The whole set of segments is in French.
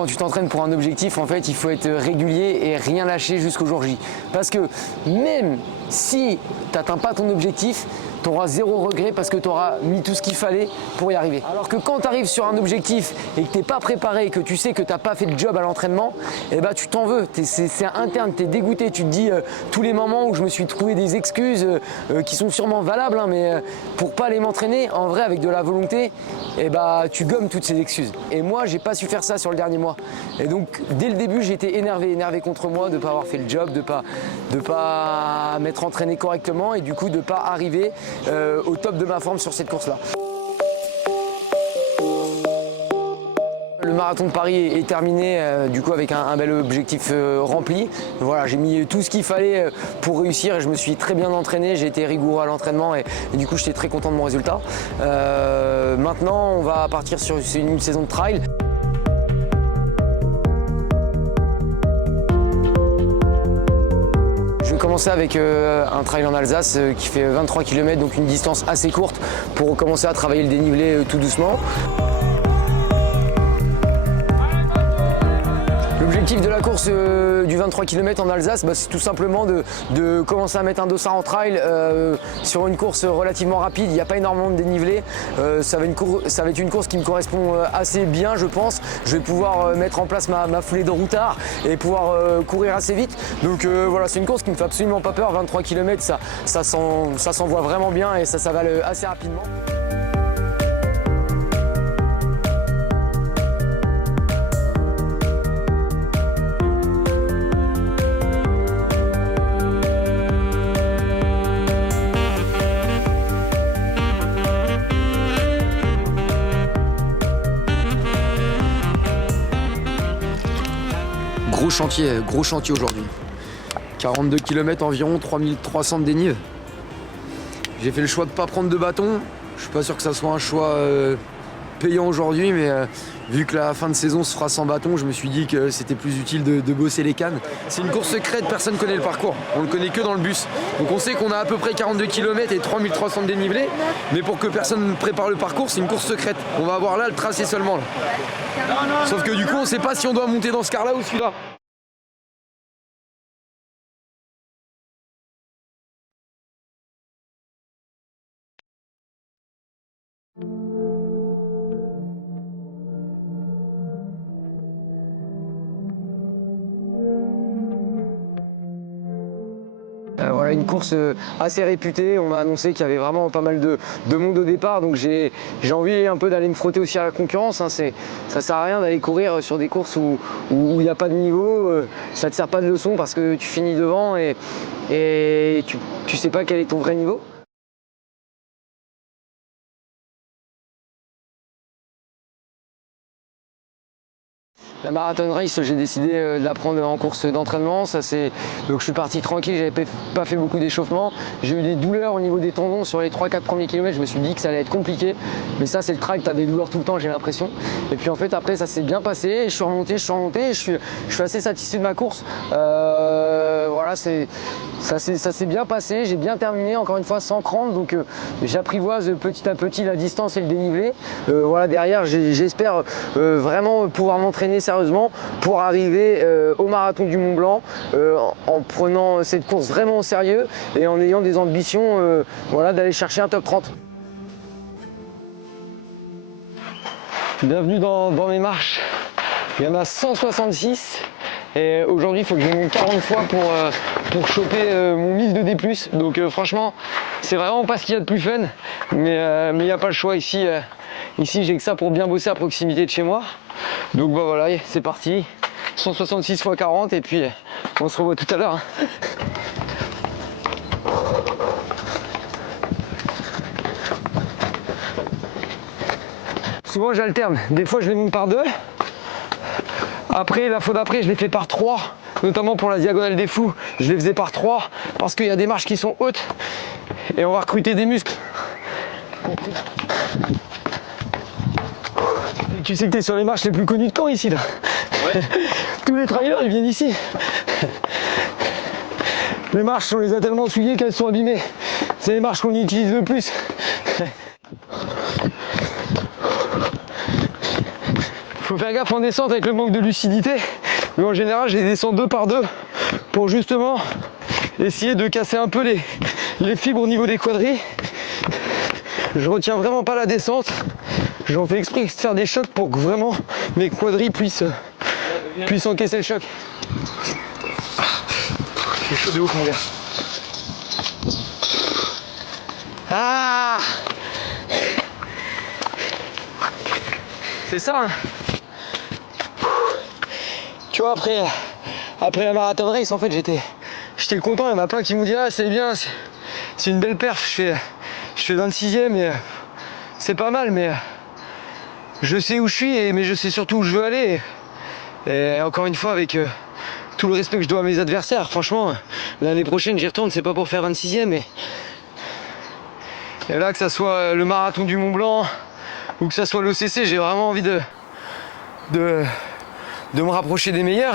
quand tu t'entraînes pour un objectif, en fait, il faut être régulier et rien lâcher jusqu'au jour J. Parce que même si tu n'atteins pas ton objectif, tu auras zéro regret parce que tu auras mis tout ce qu'il fallait pour y arriver. Alors que quand tu arrives sur un objectif et que tu n'es pas préparé et que tu sais que tu n'as pas fait de job à l'entraînement, eh ben, tu t'en veux, c'est interne, tu es dégoûté. Tu te dis tous les moments où je me suis trouvé des excuses qui sont sûrement valables, hein, mais pour pas aller m'entraîner, en vrai avec de la volonté, eh ben, tu gommes toutes ces excuses. Et moi, j'ai pas su faire ça sur le dernier mois. Et donc dès le début, j'étais énervé contre moi de ne pas avoir fait le job, de pas m'être entraîné correctement et du coup de ne pas arriver au top de ma forme sur cette course-là. Le marathon de Paris est terminé du coup avec un bel objectif rempli. Voilà, j'ai mis tout ce qu'il fallait pour réussir et je me suis très bien entraîné, j'ai été rigoureux à l'entraînement et du coup j'étais très content de mon résultat. Maintenant on va partir sur une saison de trail. Commencer avec un trail en Alsace qui fait 23 km, donc une distance assez courte pour commencer à travailler le dénivelé tout doucement. L'objectif de la course du 23 km en Alsace, c'est tout simplement de commencer à mettre un dossard en trail sur une course relativement rapide. Il n'y a pas énormément de dénivelé. Ça va être une course qui me correspond assez bien, je pense. Je vais pouvoir mettre en place ma foulée de routard et pouvoir courir assez vite. Donc voilà, c'est une course qui me fait absolument pas peur. 23 km, ça s'envoie vraiment bien et ça va assez rapidement. Gros chantier aujourd'hui. 42 km environ, 3300 de dénive. J'ai fait le choix de ne pas prendre de bâton. Je suis pas sûr que ça soit un choix payant aujourd'hui, mais vu que la fin de saison se fera sans bâton, je me suis dit que c'était plus utile de bosser les cannes. C'est une course secrète, personne ne connaît le parcours. On le connaît que dans le bus. Donc on sait qu'on a à peu près 42 km et 3300 de dénivelé, mais pour que personne ne prépare le parcours, c'est une course secrète. On va avoir là le tracé seulement. Là. Sauf que du coup, on ne sait pas si on doit monter dans ce car-là ou celui-là. Voilà, une course assez réputée, on m'a annoncé qu'il y avait vraiment pas mal de monde au départ, donc j'ai envie un peu d'aller me frotter aussi à la concurrence, hein. Ça sert à rien d'aller courir sur des courses où il n'y a pas de niveau, ça ne te sert pas de leçon parce que tu finis devant et tu sais pas quel est ton vrai niveau. La marathon race, j'ai décidé de la prendre en course d'entraînement. Donc je suis parti tranquille, j'avais pas fait beaucoup d'échauffement. J'ai eu des douleurs au niveau des tendons sur les 3-4 premiers kilomètres. Je me suis dit que ça allait être compliqué. Mais ça, c'est le trail, tu as des douleurs tout le temps, j'ai l'impression. Et puis en fait, après, ça s'est bien passé. Et je suis remonté. Je suis assez satisfait de ma course. Voilà, ça s'est bien passé. J'ai bien terminé, encore une fois, sans crainte. Donc j'apprivoise petit à petit la distance et le dénivelé. Voilà, derrière, j'espère vraiment pouvoir m'entraîner sérieusement pour arriver au marathon du Mont Blanc en prenant cette course vraiment au sérieux et en ayant des ambitions voilà, d'aller chercher un top 30. Bienvenue dans mes marches. Il y en a 166 et aujourd'hui il faut que je monte 40 fois pour choper mon 1000 de D+. Donc franchement c'est vraiment pas ce qu'il y a de plus fun, mais il n'y a pas le choix ici. Ici j'ai que ça pour bien bosser à proximité de chez moi. Donc bah voilà, c'est parti. 166 x 40 et puis on se revoit tout à l'heure. Souvent j'alterne, des fois je les monte par 2. Après, la fois d'après, je les fais par 3, notamment pour la diagonale des fous. Je les faisais par 3 parce qu'il y a des marches qui sont hautes et on va recruter des muscles. Et tu sais que tu es sur les marches les plus connues de Caen ici là. Ouais. Tous les trailers ils viennent ici. Les marches, on les a tellement souillées qu'elles sont abîmées. C'est les marches qu'on utilise le plus. Faut faire gaffe en descente avec le manque de lucidité, mais en général je les descends 2 par 2 pour justement essayer de casser un peu les fibres au niveau des quadris. Je retiens vraiment pas la descente, j'en fais exprès de faire des chocs pour que vraiment mes quadris puissent encaisser le choc. C'est chaud de ouf mon gars. Ah, c'est ça hein. Tu vois, après la marathon race, en fait, j'étais content. Il y en a plein qui m'ont dit ah c'est bien, c'est une belle perf. Je fais 26e et c'est pas mal, mais je sais où je suis, mais je sais surtout où je veux aller. Et encore une fois, avec tout le respect que je dois à mes adversaires, franchement, l'année prochaine j'y retourne, c'est pas pour faire 26e. Et là, que ça soit le marathon du Mont Blanc ou que ça soit l'OCC, j'ai vraiment envie de me rapprocher des meilleurs.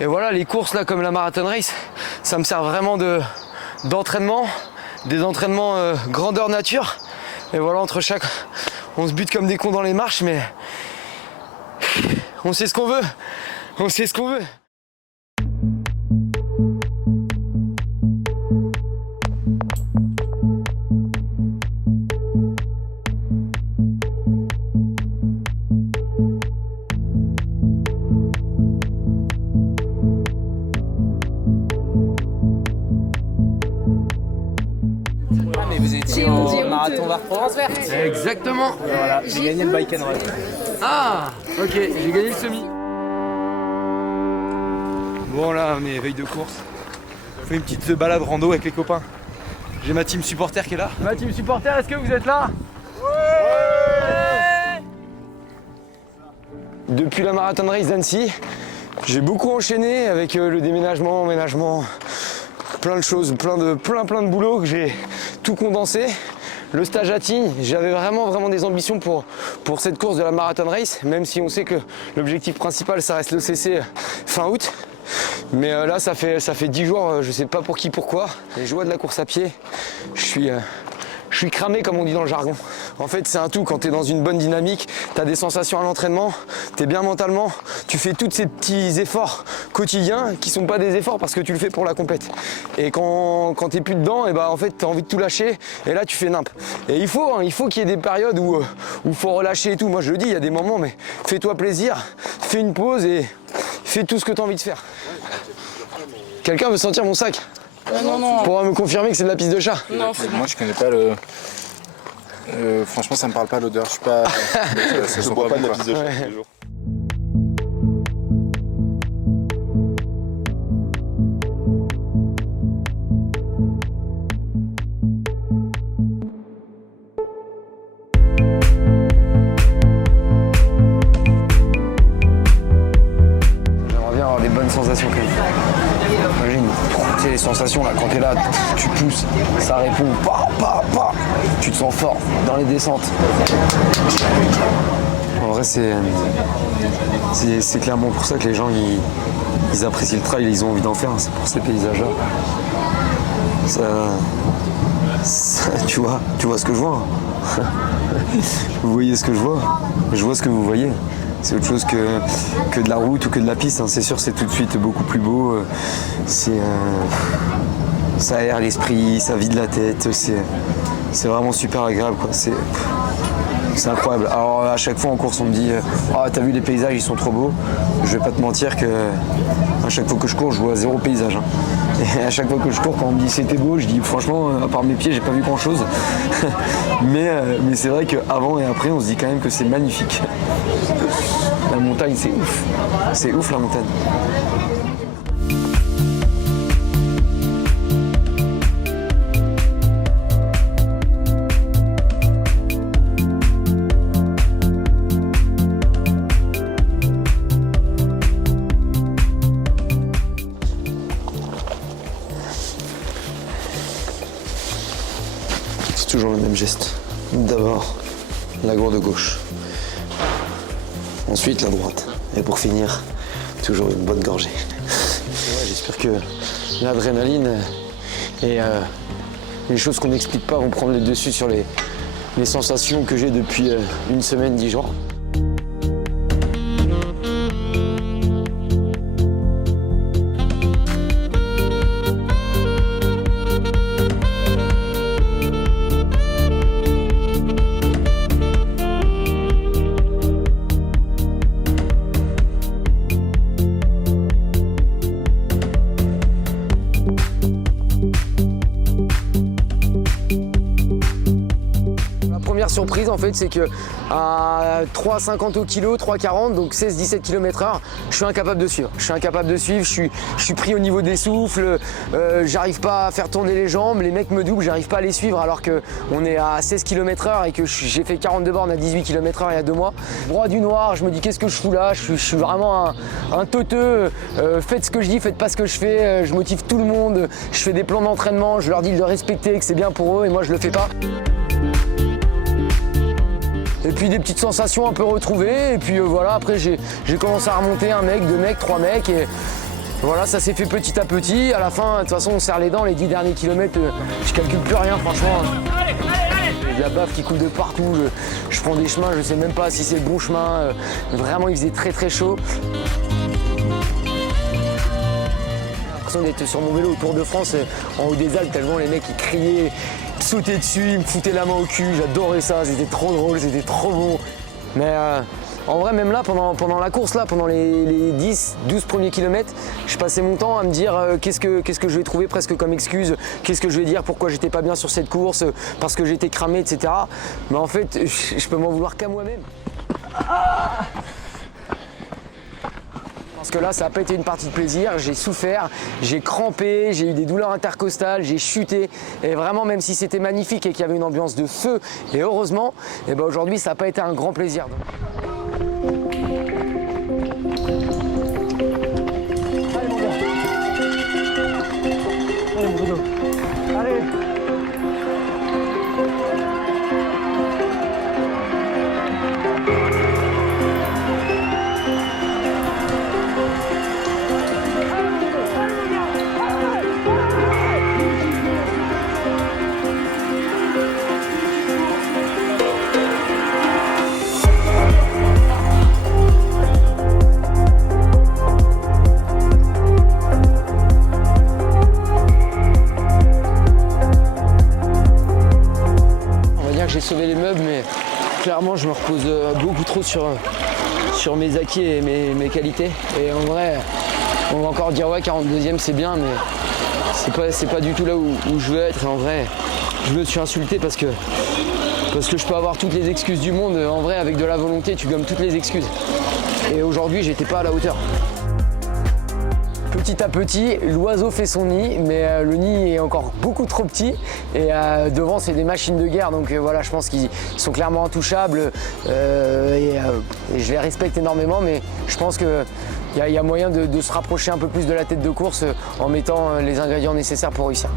Et voilà, les courses là comme la marathon race, ça me sert vraiment d'entraînement, des entraînements grandeur nature. Et voilà, entre chaque, on se bute comme des cons dans les marches, mais on sait ce qu'on veut, on sait ce qu'on veut. Vous étiez au marathon Var Provence Verte. Exactement. Voilà, j'ai gagné le bike and run. Ah, ok, j'ai gagné le semi. Bon là, on est veille de course. On fait une petite balade rando avec les copains. J'ai ma team supporter qui est là. Ma team supporter, est-ce que vous êtes là? Ouais. Depuis la marathon race d'Annecy, j'ai beaucoup enchaîné avec le déménagement, emménagement, plein de choses, plein de boulot que j'ai tout condensé. Le stage à Tignes, j'avais vraiment des ambitions pour cette course de la marathon race, même si on sait que l'objectif principal ça reste l'OCC fin août. Mais là ça fait 10 jours, je sais pas pour qui, pourquoi. Et je vois de la course à pied, je suis cramé comme on dit dans le jargon. En fait c'est un tout, quand tu es dans une bonne dynamique, tu as des sensations à l'entraînement, tu es bien mentalement, tu fais tous ces petits efforts quotidiens qui sont pas des efforts parce que tu le fais pour la compète. Et quand t'es plus dedans, et en fait tu as envie de tout lâcher et là tu fais nimp. Et il faut qu'il y ait des périodes où faut relâcher et tout. Moi je le dis, il y a des moments, mais fais-toi plaisir, fais une pause et fais tout ce que tu as envie de faire. Quelqu'un veut sentir mon sac? Non. Pour me confirmer que c'est de la pisse de chat. Non, moi je connais pas le. Franchement, ça me parle pas l'odeur. Je suis pas. Je bois pas de la pisse de chat tous les jours. J'aimerais bien avoir des bonnes sensations quand même. Imagine, tu sais les sensations là, quand t'es là, tu pousses, ça répond, tu te sens fort dans les descentes. En vrai c'est clairement pour ça que les gens ils apprécient le trail, ils ont envie d'en faire, c'est pour ces paysages là. Tu vois ce que je vois. Vous voyez ce que je vois ce que vous voyez. C'est autre chose que de la route ou que de la piste, hein. C'est sûr, c'est tout de suite beaucoup plus beau. Ça aère l'esprit, ça vide la tête. C'est vraiment super agréable, quoi. C'est incroyable. Alors à chaque fois en course on me dit ah t'as vu les paysages, ils sont trop beaux. Je vais pas te mentir que à chaque fois que je cours je vois 0 paysage, hein. Et à chaque fois que je cours, quand on me dit c'était beau, je dis franchement à part mes pieds j'ai pas vu grand chose. mais c'est vrai qu'avant et après on se dit quand même que c'est magnifique. La montagne c'est ouf. C'est ouf la montagne. Toujours le même geste. D'abord, la gourde gauche. Ensuite, la droite. Et pour finir, toujours une bonne gorgée. Ouais, j'espère que l'adrénaline et les choses qu'on n'explique pas vont prendre le dessus sur les sensations que j'ai depuis une semaine, 10 jours. en fait, c'est que à 3,50 au kilo, 3,40, donc 16-17 km/h, je suis incapable de suivre. Je suis pris au niveau des souffles, j'arrive pas à faire tourner les jambes, les mecs me doublent, j'arrive pas à les suivre alors qu'on est à 16 km/h et que j'ai fait 42 bornes à 18 km/h il y a 2 mois. Broie du noir, je me dis qu'est-ce que je fous là, je suis vraiment un teuteux, faites ce que je dis, faites pas ce que je fais, je motive tout le monde, je fais des plans d'entraînement, je leur dis de le respecter, que c'est bien pour eux et moi je le fais pas. Et puis des petites sensations un peu retrouvées et puis voilà, après j'ai commencé à remonter un mec, 2 mecs, 3 mecs et voilà, ça s'est fait petit à petit. À la fin, de toute façon, on serre les dents, les 10 derniers kilomètres, je calcule plus rien franchement. J'ai de la bave qui coule de partout, je prends des chemins, je sais même pas si c'est le bon chemin. Vraiment, il faisait très très chaud. D'être sur mon vélo au Tour de France en haut des Alpes, tellement les mecs ils criaient, ils sautaient dessus, ils me foutaient la main au cul, j'adorais ça, c'était trop drôle, c'était trop bon. Mais en vrai, même là, pendant la course, là, pendant les 10-12 premiers kilomètres, je passais mon temps à me dire qu'est-ce que je vais trouver presque comme excuse, qu'est-ce que je vais dire, pourquoi j'étais pas bien sur cette course, parce que j'étais cramé, etc. Mais en fait, je peux m'en vouloir qu'à moi-même. Parce que là, ça n'a pas été une partie de plaisir, j'ai souffert, j'ai crampé, j'ai eu des douleurs intercostales, j'ai chuté. Et vraiment, même si c'était magnifique et qu'il y avait une ambiance de feu, et heureusement, et ben aujourd'hui, ça n'a pas été un grand plaisir. Allez, mon gars. Allez, mon gars. Allez. J'ai sauvé les meubles, mais clairement je me repose beaucoup trop sur mes acquis et mes qualités. Et en vrai, on va encore dire ouais, 42e c'est bien, mais c'est pas du tout là où je veux être. Et en vrai, je me suis insulté parce que je peux avoir toutes les excuses du monde. En vrai, avec de la volonté, tu gommes toutes les excuses. Et aujourd'hui, j'étais pas à la hauteur. Petit à petit, l'oiseau fait son nid, mais le nid est encore beaucoup trop petit et devant c'est des machines de guerre, donc voilà, je pense qu'ils sont clairement intouchables et je les respecte énormément, mais je pense qu'il y a moyen de se rapprocher un peu plus de la tête de course en mettant les ingrédients nécessaires pour réussir.